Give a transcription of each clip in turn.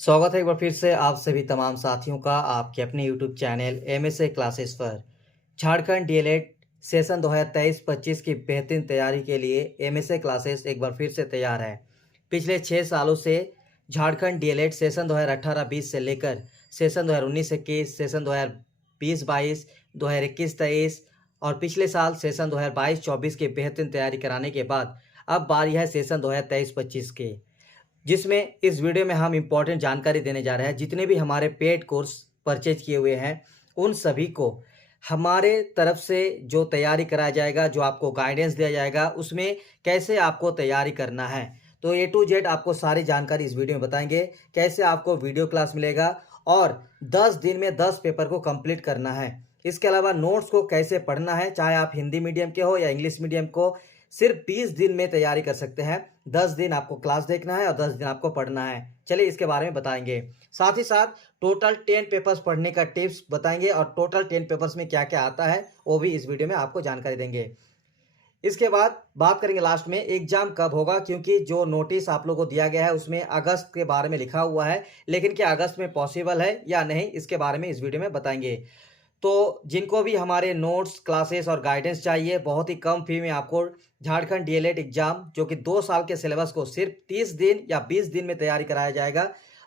स्वागत है एक बार फिर से आप सभी तमाम साथियों का आपके अपने YouTube चैनल एमएसए क्लासेस पर। झारखंड डीएलएड सेशन 2023-25 की बेहतरीन तैयारी के लिए एमएसए क्लासेस एक बार फिर से तैयार है। पिछले 6 सालों से झारखंड डीएलएड सेशन 2018-20 से लेकर सेशन 2019-21, सेशन 2020-22, 2021-23 और पिछले साल सेशन 2022-24 की बेहतरीन तैयारी कराने के बाद अब बारी है सेशन 2023-25 की, जिसमें इस वीडियो में हम इम्पोर्टेंट जानकारी देने जा रहे हैं। जितने भी हमारे पेड कोर्स परचेज किए हुए हैं उन सभी को हमारे तरफ से जो तैयारी कराया जाएगा, जो आपको गाइडेंस दिया जाएगा, उसमें कैसे आपको तैयारी करना है, तो ए टू जेड आपको सारी जानकारी इस वीडियो में बताएंगे। कैसे आपको वीडियो क्लास मिलेगा और 10 दिन में 10 पेपर को कंप्लीट करना है। इसके अलावा नोट्स को कैसे पढ़ना है, चाहे आप हिंदी मीडियम के हो या इंग्लिश मीडियम को, सिर्फ 20 दिन में तैयारी कर सकते हैं। 10 दिन आपको क्लास देखना है और 10 दिन आपको पढ़ना है। चलिए इसके बारे में बताएंगे। साथ ही साथ टोटल 10 पेपर्स पढ़ने का टिप्स बताएंगे और टोटल 10 पेपर्स में क्या क्या आता है वो भी इस वीडियो में आपको जानकारी देंगे। इसके बाद बात करेंगे लास्ट में एग्जाम कब होगा, क्योंकि जो नोटिस आप लोगों को दिया गया है उसमें अगस्त के बारे में लिखा हुआ है, लेकिन क्या अगस्त में पॉसिबल है या नहीं, इसके बारे में इस वीडियो में बताएंगे। तो जिनको भी हमारे नोट्स, क्लासेस और गाइडेंस चाहिए, बहुत ही कम फी में आपको झारखंड डीएलएड एग्जाम, जो कि 2 साल के सिलेबस को सिर्फ 30 दिन या 20 दिन में तैयारी कराया जाएगा,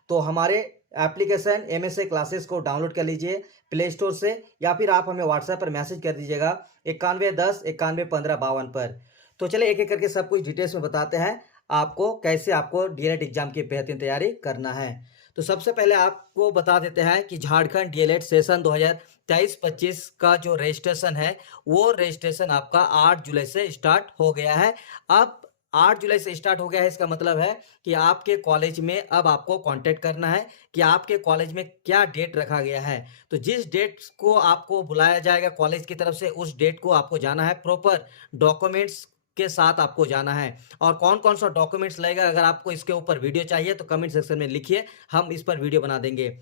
तो हमारे एप्लीकेशन एमएसए क्लासेस को डाउनलोड कर लीजिए प्ले स्टोर से, या फिर आप हमें व्हाट्सएप पर मैसेज कर दीजिएगा 9110 911552 पर। तो चलिए एक एक करके सब कुछ डिटेल्स में बताते हैं आपको कैसे आपको डीएलएड एग्जाम की बेहतरीन तैयारी करना है। तो सबसे पहले आपको बता देते हैं कि झारखंड डीएलएड सेशन 2023-25 का जो रजिस्ट्रेशन है वो रजिस्ट्रेशन आपका 8 जुलाई से स्टार्ट हो गया है। अब 8 जुलाई से स्टार्ट हो गया है, इसका मतलब है कि आपके कॉलेज में अब आपको कांटेक्ट करना है कि आपके कॉलेज में क्या डेट रखा गया है। तो जिस डेट को आपको बुलाया जाएगा कॉलेज की तरफ से, उस डेट को आपको जाना है, प्रॉपर डॉक्यूमेंट्स के साथ आपको जाना है। और कौन कौन सा डॉक्यूमेंट्स लगेगा, अगर आपको इसके ऊपर वीडियो चाहिए तो कमेंट सेक्शन में लिखिए, हम इस पर वीडियो बना देंगे।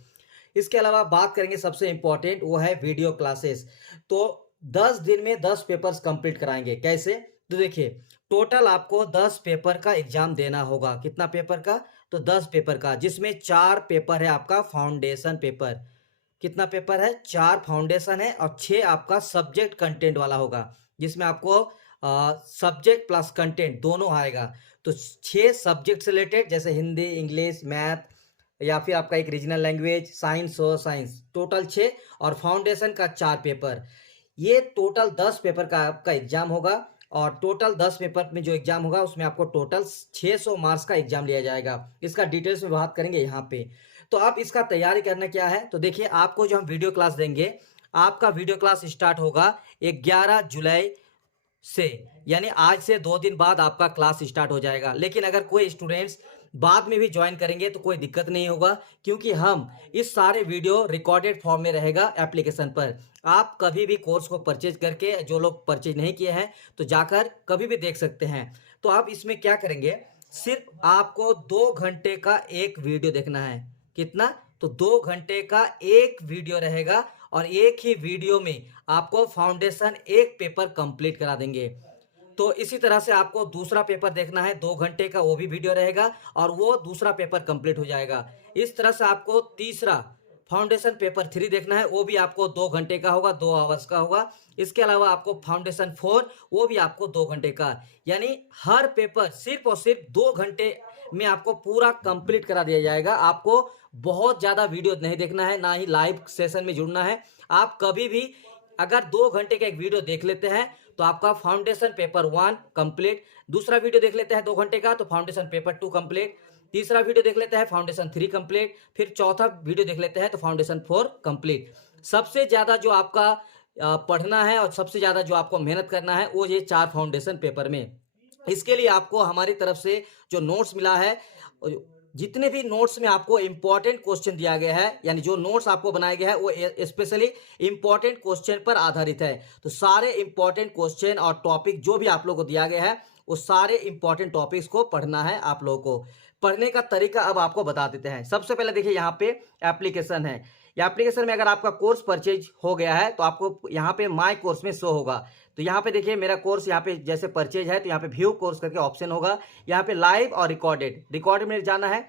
इसके अलावा बात करेंगे सबसे इंपॉर्टेंट, वो है वीडियो क्लासेस। तो 10 दिन में 10 पेपर्स कंप्लीट कराएंगे। कैसे? तो देखिए, टोटल आपको 10 पेपर का एग्जाम देना होगा। कितना पेपर का? तो 10 पेपर का, जिसमें 4 पेपर है आपका फाउंडेशन पेपर। कितना पेपर है? 4 फाउंडेशन है और 6 आपका सब्जेक्ट कंटेंट वाला होगा, जिसमें आपको सब्जेक्ट प्लस कंटेंट दोनों आएगा। तो 6 सब्जेक्ट से रिलेटेड, जैसे हिंदी, इंग्लिश, मैथ, या फिर आपका एक रीजनल लैंग्वेज, साइंस हो साइंस, टोटल 6, और फाउंडेशन का 4 पेपर। ये टोटल 10 पेपर का आपका एग्जाम होगा। और टोटल 10 पेपर में जो एग्जाम होगा उसमें आपको टोटल 600 मार्क्स का एग्जाम लिया जाएगा। इसका डिटेल्स में बात करेंगे यहाँ पे। तो आप इसका तैयारी करना क्या है, तो देखिए, आपको जो हम वीडियो क्लास देंगे, आपका वीडियो क्लास स्टार्ट होगा 11 जुलाई से, यानी आज से 2 दिन बाद आपका क्लास स्टार्ट हो जाएगा। लेकिन अगर कोई स्टूडेंट्स बाद में भी ज्वाइन करेंगे तो कोई दिक्कत नहीं होगा, क्योंकि हम इस सारे वीडियो रिकॉर्डेड फॉर्म में रहेगा एप्लीकेशन पर। आप कभी भी कोर्स को परचेज करके, जो लोग परचेज नहीं किए हैं, तो जाकर कभी भी देख सकते हैं। तो आप इसमें क्या करेंगे, सिर्फ आपको 2 घंटे का एक वीडियो देखना है। कितना? तो 2 घंटे का एक वीडियो रहेगा, और एक ही वीडियो में आपको फाउंडेशन एक पेपर कंप्लीट करा देंगे। तो इसी तरह से आपको दूसरा पेपर देखना है 2 घंटे का, वो भी वीडियो रहेगा और वो दूसरा पेपर कंप्लीट हो जाएगा। इस तरह से आपको तीसरा फाउंडेशन पेपर 3 देखना है, वो भी आपको 2 घंटे का होगा, 2 आवर्स का होगा। इसके अलावा आपको फाउंडेशन 4, वो भी आपको 2 घंटे का, यानी हर पेपर सिर्फ और सिर्फ 2 घंटे में आपको पूरा कंप्लीट करा दिया जाएगा। आपको बहुत ज़्यादा वीडियो नहीं देखना है, ना ही लाइव सेशन में जुड़ना है। आप कभी भी अगर 2 घंटे का एक वीडियो देख लेते हैं तो आपका फाउंडेशन पेपर 1 कंप्लीट, दूसरा वीडियो देख लेते हैं 2 घंटे का तो फाउंडेशन पेपर 2 कंप्लीट, तीसरा वीडियो देख लेते हैं फाउंडेशन 3 कंप्लीट, फिर चौथा वीडियो देख लेते हैं तो फाउंडेशन 4 कंप्लीट। सबसे ज़्यादा जो आपका पढ़ना है और सबसे ज़्यादा जो आपको मेहनत करना है वो ये 4 फाउंडेशन पेपर में। इसके लिए आपको हमारी तरफ से जो नोट्स मिला है, जितने भी नोट्स में आपको इंपॉर्टेंट क्वेश्चन दिया गया है, यानी जो नोट्स आपको बनाया गया है वो स्पेशली इंपॉर्टेंट क्वेश्चन पर आधारित है। तो सारे इंपॉर्टेंट क्वेश्चन और टॉपिक जो भी आप लोगों को दिया गया है, वो सारे इंपॉर्टेंट टॉपिक्स को पढ़ना है आप लोगों को। पढ़ने का तरीका अब आपको बता देते हैं। सबसे पहले देखिए, यहाँ पे एप्लीकेशन है। या एप्लीकेशन में अगर आपका कोर्स परचेज हो गया है तो आपको यहाँ पे माय कोर्स में शो होगा। तो यहाँ पे देखिए, मेरा कोर्स यहाँ पे जैसे परचेज है तो यहाँ पे व्यू कोर्स करके ऑप्शन होगा। यहाँ पे लाइव और रिकॉर्डेड में जाना है।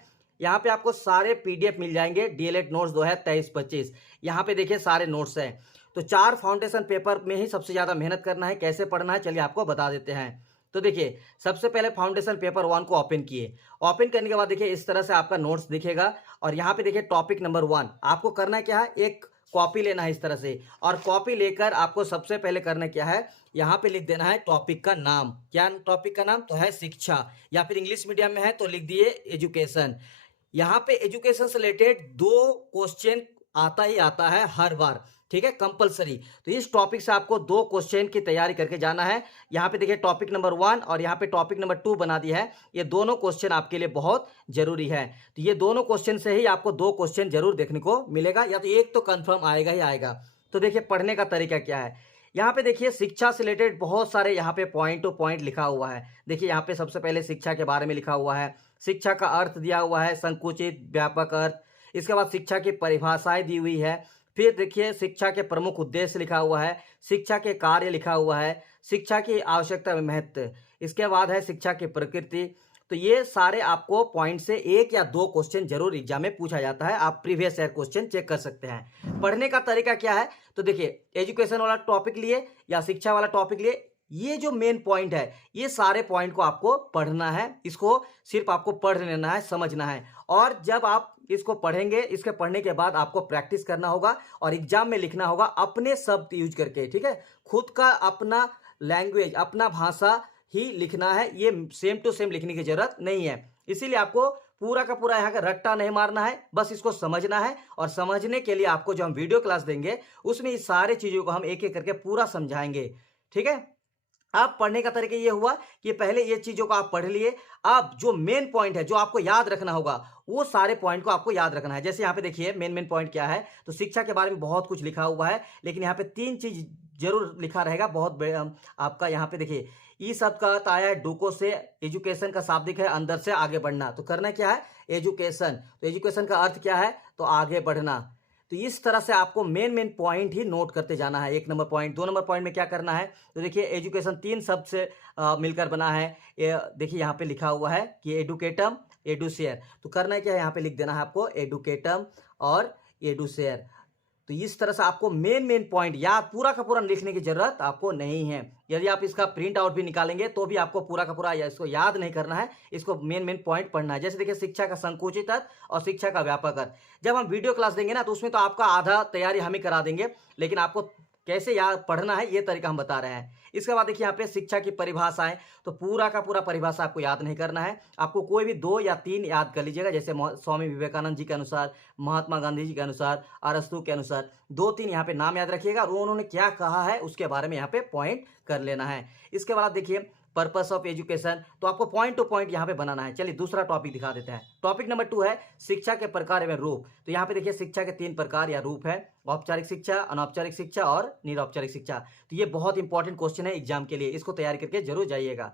यहाँ पे आपको सारे पीडीएफ मिल जाएंगे डीएलएड नोट्स 2023-25। यहाँ पे देखिए सारे नोट्स हैं। तो 4 फाउंडेशन पेपर में ही सबसे ज़्यादा मेहनत करना है। कैसे पढ़ना है चलिए आपको बता देते हैं। तो देखिए सबसे पहले फाउंडेशन पेपर 1 को ओपन किए। ओपन करने के बाद देखिए इस तरह से आपका नोट्स दिखेगा और यहाँ पे देखिए टॉपिक नंबर 1 आपको करना क्या है, एक कॉपी लेना है इस तरह से, और कॉपी लेकर आपको सबसे पहले करना क्या है, यहाँ पे लिख देना है टॉपिक का नाम। क्या टॉपिक का नाम? तो है शिक्षा, या फिर इंग्लिश मीडियम में है तो लिख दिए एजुकेशन। यहाँ पे एजुकेशन से रिलेटेड 2 क्वेश्चन आता ही आता है हर बार, ठीक है, कंपलसरी। तो इस टॉपिक से आपको 2 क्वेश्चन की तैयारी करके जाना है। यहाँ पे देखिए टॉपिक नंबर 1 और यहाँ पे टॉपिक नंबर 2 बना दिया है। ये दोनों क्वेश्चन आपके लिए बहुत जरूरी है। तो ये दोनों क्वेश्चन से ही आपको 2 क्वेश्चन जरूर देखने को मिलेगा, या तो एक तो कंफर्म आएगा ही आएगा। तो देखिए पढ़ने का तरीका क्या है। यहाँ पे देखिए शिक्षा से रिलेटेड बहुत सारे यहाँ पे पॉइंट टू पॉइंट लिखा हुआ है। देखिए यहाँ पे सबसे पहले शिक्षा के बारे में लिखा हुआ है, शिक्षा का अर्थ दिया हुआ है, संकुचित, व्यापक अर्थ। इसके बाद शिक्षा की परिभाषाएं दी हुई है। फिर देखिए शिक्षा के प्रमुख उद्देश्य लिखा हुआ है, शिक्षा के कार्य लिखा हुआ है, शिक्षा की आवश्यकता व महत्व। इसके बाद है शिक्षा की प्रकृति। तो ये सारे आपको पॉइंट से 1 या 2 क्वेश्चन जरूर एग्जाम में पूछा जाता है। आप प्रीवियस ईयर क्वेश्चन चेक कर सकते हैं। पढ़ने का तरीका क्या है, तो देखिए एजुकेशन वाला टॉपिक लिए या शिक्षा वाला टॉपिक लिए, ये जो मेन पॉइंट है ये सारे पॉइंट को आपको पढ़ना है। इसको सिर्फ आपको पढ़ लेना है, समझना है। और जब आप इसको पढ़ेंगे, इसके पढ़ने के बाद आपको प्रैक्टिस करना होगा और एग्जाम में लिखना होगा अपने शब्द यूज करके, ठीक है। खुद का अपना लैंग्वेज, अपना भाषा ही लिखना है। ये सेम टू सेम लिखने की जरूरत नहीं है। इसीलिए आपको पूरा का पूरा यहाँ का रट्टा नहीं मारना है, बस इसको समझना है। और समझने के लिए आपको जो हम वीडियो क्लास देंगे उसमें इस सारे चीजों को हम एक एक करके पूरा समझाएंगे, ठीक है। अब पढ़ने का तरीका ये हुआ कि पहले ये चीजों को आप पढ़ लिए। अब जो मेन पॉइंट है जो आपको याद रखना होगा, वो सारे पॉइंट को आपको याद रखना है। जैसे यहाँ पे देखिए मेन पॉइंट क्या है, तो शिक्षा के बारे में बहुत कुछ लिखा हुआ है, लेकिन यहाँ पे 3 चीज जरूर लिखा रहेगा। बहुत आपका यहाँ पे देखिए ई शब्द का अर्थ आया है डूको से, एजुकेशन का शाब्दिक है अंदर से आगे बढ़ना। तो करना क्या है, एजुकेशन। तो एजुकेशन का अर्थ क्या है, तो आगे बढ़ना। तो इस तरह से आपको मेन पॉइंट ही नोट करते जाना है। 1 नंबर पॉइंट, 2 नंबर पॉइंट में क्या करना है, तो देखिए एजुकेशन 3 शब्द से मिलकर बना है। देखिए यहाँ पे लिखा हुआ है कि एडुकेटम, एडुशेयर। तो करना है क्या है, यहाँ पे लिख देना है आपको एडुकेटम और एडुशेयर। तो इस तरह से आपको मेन पॉइंट याद पूरा का पूरा लिखने की जरूरत आपको नहीं है। यदि आप इसका प्रिंट आउट भी निकालेंगे तो भी आपको पूरा का पूरा इसको याद नहीं करना है, इसको मेन पॉइंट पढ़ना है। जैसे देखिए शिक्षा का संकुचित अर्थ और शिक्षा का व्यापक अर्थ। जब हम वीडियो क्लास देंगे ना तो उसमें तो आपका आधा तैयारी हम ही करा देंगे, लेकिन आपको कैसे याद पढ़ना है ये तरीका हम बता रहे हैं। इसके बाद देखिए यहाँ पे शिक्षा की परिभाषाएं, तो पूरा का पूरा परिभाषा आपको याद नहीं करना है। आपको कोई भी 2 या 3 याद कर लीजिएगा। जैसे स्वामी विवेकानंद जी के अनुसार, महात्मा गांधी जी के अनुसार, अरस्तु के अनुसार 2-3 यहाँ पे नाम याद रखिएगा और उन्होंने क्या कहा है उसके बारे में यहाँ पे पॉइंट कर लेना है। इसके बाद देखिए पर्पस ऑफ एजुकेशन, तो आपको पॉइंट टू पॉइंट यहाँ पे बनाना है। चलिए दूसरा टॉपिक दिखा देते हैं। टॉपिक नंबर 2 है शिक्षा के प्रकार एवं रूप। तो यहाँ पे देखिए शिक्षा के 3 प्रकार या रूप है, औपचारिक शिक्षा, अनौपचारिक शिक्षा और निरौपचारिक शिक्षा। तो ये बहुत इंपॉर्टेंट क्वेश्चन है एग्जाम के लिए, इसको तैयारी करके जरूर जाइएगा।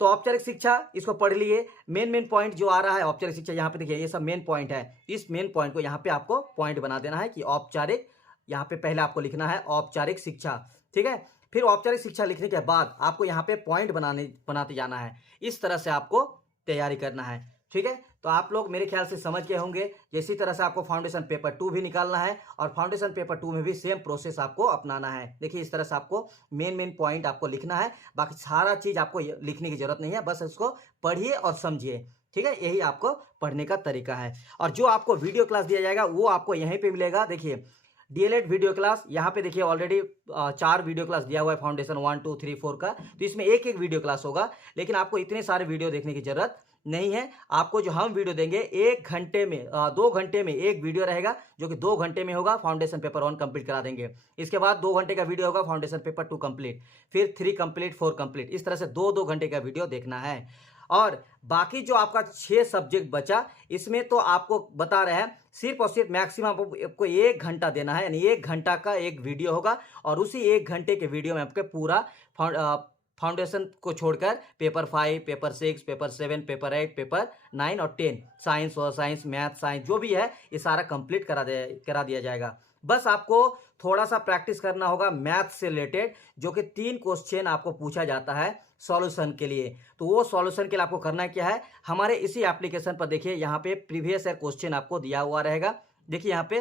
तो औपचारिक शिक्षा इसको पढ़ लिए। मेन पॉइंट जो आ रहा है औपचारिक शिक्षा, यहाँ पे देखिए ये सब मेन पॉइंट है। इस मेन पॉइंट को यहाँ पे आपको पॉइंट बना देना है कि औपचारिक, यहाँ पे पहले आपको लिखना है औपचारिक शिक्षा, ठीक है। फिर औपचारिक शिक्षा लिखने के बाद आपको यहाँ पे पॉइंट बनाते जाना है। इस तरह से आपको तैयारी करना है, ठीक है। तो आप लोग मेरे ख्याल से समझ गए होंगे। इसी तरह से आपको फाउंडेशन पेपर 2 भी निकालना है और फाउंडेशन पेपर 2 में भी सेम प्रोसेस आपको अपनाना है। देखिए इस तरह से आपको मेन पॉइंट आपको लिखना है, बाकी सारा चीज आपको लिखने की जरूरत नहीं है, बस इसको पढ़िए और समझिए, ठीक है। यही आपको पढ़ने का तरीका है। और जो आपको वीडियो क्लास दिया जाएगा वो आपको यहीं पे मिलेगा। देखिए डीएलएड वीडियो क्लास, यहाँ पे देखिए ऑलरेडी 4 वीडियो क्लास दिया हुआ है फाउंडेशन 1, 2, 3, 4 का। तो इसमें एक वीडियो क्लास होगा, लेकिन आपको इतने सारे वीडियो देखने की जरूरत नहीं है। आपको जो हम वीडियो देंगे 1 घंटे में 2 घंटे में एक वीडियो रहेगा, जो कि 2 घंटे में होगा। फाउंडेशन पेपर 1 कंप्लीट करा देंगे। इसके बाद 2 घंटे का वीडियो होगा फाउंडेशन पेपर 2 कंप्लीट, फिर 3 कंप्लीट, 4 कंप्लीट। इस तरह से 2-2 घंटे का वीडियो देखना है। और बाकी जो आपका 6 सब्जेक्ट बचा, इसमें तो आपको बता रहे हैं सिर्फ और सिर्फ मैक्सिमम आपको 1 घंटा देना है, यानी 1 घंटा का एक वीडियो होगा। और उसी 1 घंटे के वीडियो में आपके पूरा फाउंडेशन को छोड़कर paper 5, paper 6, paper 7, paper 8, paper 9 और 10 साइंस और साइंस, मैथ, साइंस जो भी है ये सारा कंप्लीट करा दिया जाएगा। बस आपको थोड़ा सा प्रैक्टिस करना होगा मैथ से रिलेटेड, जो कि 3 क्वेश्चन आपको पूछा जाता है सॉल्यूशन के लिए। तो वो सॉल्यूशन के लिए आपको करना क्या है, हमारे इसी एप्लीकेशन पर देखिए यहाँ पे प्रीवियस ईयर क्वेश्चन आपको दिया हुआ रहेगा। देखिए यहाँ पे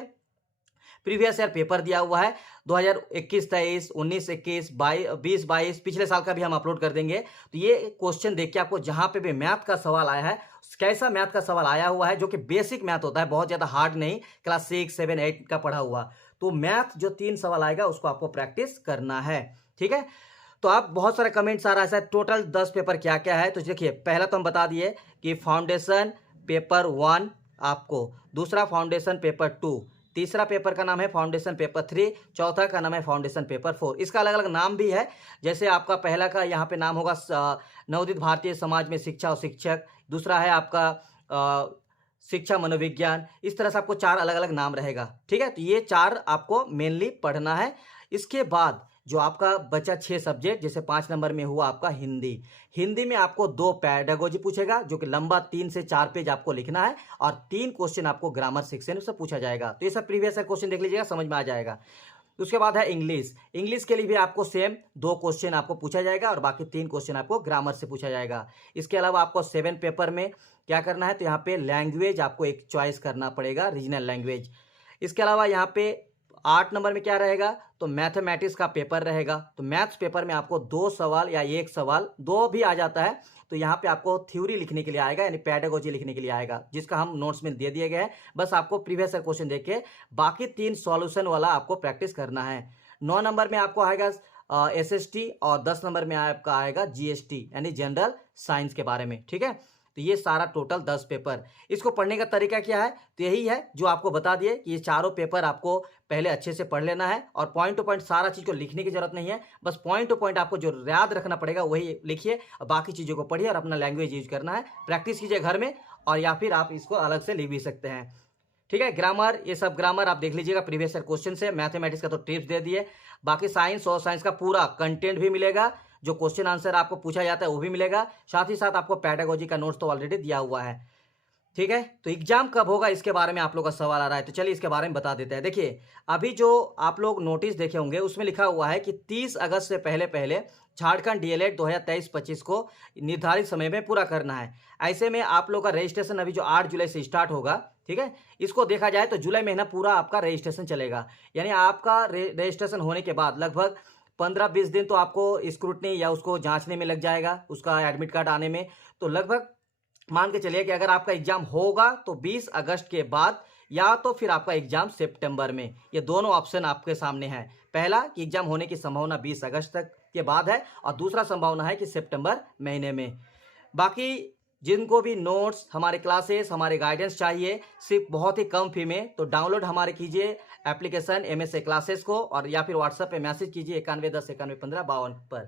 प्रीवियस ईयर पेपर दिया हुआ है 2021-23, 19-21, 20-22, पिछले साल का भी हम अपलोड कर देंगे। तो ये क्वेश्चन देख के आपको जहाँ पे भी मैथ का सवाल आया है, कैसा मैथ का सवाल आया हुआ है, जो कि बेसिक मैथ होता है, बहुत ज़्यादा हार्ड नहीं, क्लास 6, 7, 8 का पढ़ा हुआ। तो मैथ जो 3 सवाल आएगा उसको आपको प्रैक्टिस करना है, ठीक है। तो आप बहुत सारे कमेंट्स आ रहा है टोटल 10 पेपर क्या क्या है। तो देखिए पहला तो हम बता दिए कि फाउंडेशन पेपर 1 आपको, दूसरा फाउंडेशन पेपर 2, तीसरा पेपर का नाम है फाउंडेशन पेपर 3, चौथा का नाम है फाउंडेशन पेपर 4। इसका अलग अलग नाम भी है, जैसे आपका पहला का यहाँ पे नाम होगा नवोदित भारतीय समाज में शिक्षा और शिक्षक, दूसरा है आपका शिक्षा मनोविज्ञान। इस तरह से आपको 4 अलग अलग नाम रहेगा, ठीक है। तो ये 4 आपको मेनली पढ़ना है। इसके बाद जो आपका बचा 6 सब्जेक्ट, जैसे 5 नंबर में हुआ आपका हिंदी। हिंदी में आपको 2 पेडागोजी पूछेगा, जो कि लंबा 3 से 4 पेज आपको लिखना है, और 3 क्वेश्चन आपको ग्रामर सेक्शन से पूछा जाएगा। तो ये सब प्रीवियस क्वेश्चन देख लीजिएगा, समझ में आ जाएगा। उसके बाद है इंग्लिश। इंग्लिश के लिए भी आपको सेम 2 क्वेश्चन आपको पूछा जाएगा, और बाकी 3 क्वेश्चन आपको ग्रामर से पूछा जाएगा। इसके अलावा आपको 7 पेपर में क्या करना है, तो यहाँ पे लैंग्वेज आपको एक चॉइस करना पड़ेगा, रीजनल लैंग्वेज। इसके अलावा यहाँ पे 8 नंबर में क्या रहेगा, तो मैथमेटिक्स का पेपर रहेगा। तो मैथ्स पेपर में आपको 2 सवाल या 1 सवाल, 2 भी आ जाता है, तो यहाँ पे आपको थ्योरी लिखने के लिए आएगा, यानी पेडागोजी लिखने के लिए आएगा, जिसका हम नोट्स में दे दिए गए हैं। बस आपको प्रीवियस ईयर क्वेश्चन देख के बाकी 3 सॉल्यूशन वाला आपको प्रैक्टिस करना है। 9 नंबर में आपको आएगा SST, और 10 नंबर में आपका आएगा GST, यानी जनरल साइंस के बारे में, ठीक है। तो ये सारा टोटल 10 पेपर। इसको पढ़ने का तरीका क्या है, तो यही है जो आपको बता दिए कि ये चारों पेपर आपको पहले अच्छे से पढ़ लेना है, और पॉइंट टू पॉइंट सारा चीज़ को लिखने की जरूरत नहीं है, बस पॉइंट टू पॉइंट आपको जो याद रखना पड़ेगा वही लिखिए, और बाकी चीज़ों को पढ़िए और अपना लैंग्वेज यूज करना है, प्रैक्टिस कीजिए घर में, और या फिर आप इसको अलग से लिख भी सकते हैं, ठीक है। ग्रामर, ये सब ग्रामर आप देख लीजिएगा प्रीवियस ईयर क्वेश्चन से। मैथमेटिक्स का तो टिप्स दे दिए, बाकी साइंस और साइंस का पूरा कंटेंट भी मिलेगा, जो क्वेश्चन आंसर आपको पूछा जाता है वो भी मिलेगा, साथ ही साथ आपको पेडागोजी का नोट्स तो ऑलरेडी दिया हुआ है, ठीक है। तो एग्जाम कब होगा इसके बारे में आप लोग का सवाल आ रहा है, तो चलिए इसके बारे में बता देते हैं। देखिए अभी जो आप लोग नोटिस देखे होंगे उसमें लिखा हुआ है कि 30 अगस्त से पहले पहले झारखंड DLED 2023-25 को निर्धारित समय में पूरा करना है। ऐसे में आप लोग का रजिस्ट्रेशन अभी जो 8 जुलाई से स्टार्ट होगा, ठीक है, इसको देखा जाए तो जुलाई महीना पूरा आपका रजिस्ट्रेशन चलेगा, यानी आपका रजिस्ट्रेशन होने के बाद लगभग 15-20 दिन तो आपको स्क्रूटनी या उसको जांचने में लग जाएगा, उसका एडमिट कार्ड आने में। तो लगभग मान के चलिए कि अगर आपका एग्जाम होगा तो 20 अगस्त के बाद, या तो फिर आपका एग्जाम सितंबर में। ये दोनों ऑप्शन आपके सामने हैं। पहला कि एग्जाम होने की संभावना 20 अगस्त तक के बाद है, और दूसरा संभावना है कि सितंबर महीने में। बाकी जिनको भी नोट्स, हमारे क्लासेस, हमारे गाइडेंस चाहिए सिर्फ बहुत ही कम फी में, तो डाउनलोड हमारे कीजिए एप्लीकेशन MSA क्लासेस को, और या फिर व्हाट्सएप पे मैसेज कीजिए 9110 911552 पर।